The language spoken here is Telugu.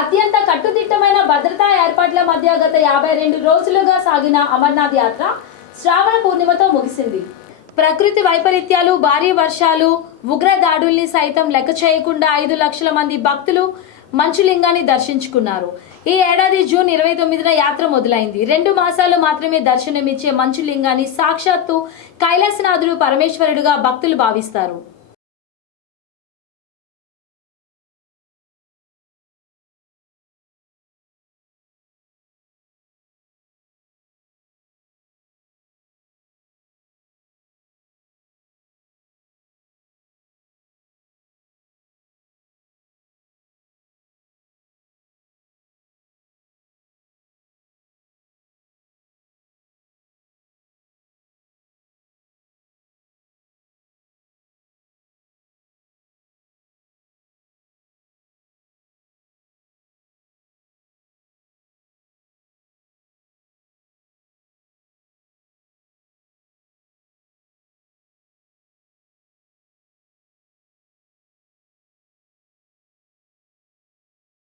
అత్యంత కట్టుదిట్టమైన భద్రతా ఏర్పాట్ల మధ్య గత 52 రోజులుగా సాగిన అమర్నాథ్ యాత్ర శ్రావణ పూర్ణిమతో ముగిసింది. ప్రకృతి వైపరీత్యాలు, భారీ వర్షాలు, ఉగ్ర దాడుల్ని సైతం లెక్క చేయకుండా 5 లక్షల మంది భక్తులు మంచులింగాన్ని దర్శించుకున్నారు. ఈ ఏడాది జూన్ 29న యాత్ర మొదలైంది. 2 మాసాలు మాత్రమే దర్శనమిచ్చే మంచులింగాన్ని సాక్షాత్తు కైలాసనాథుడు పరమేశ్వరుడుగా భక్తులు భావిస్తారు.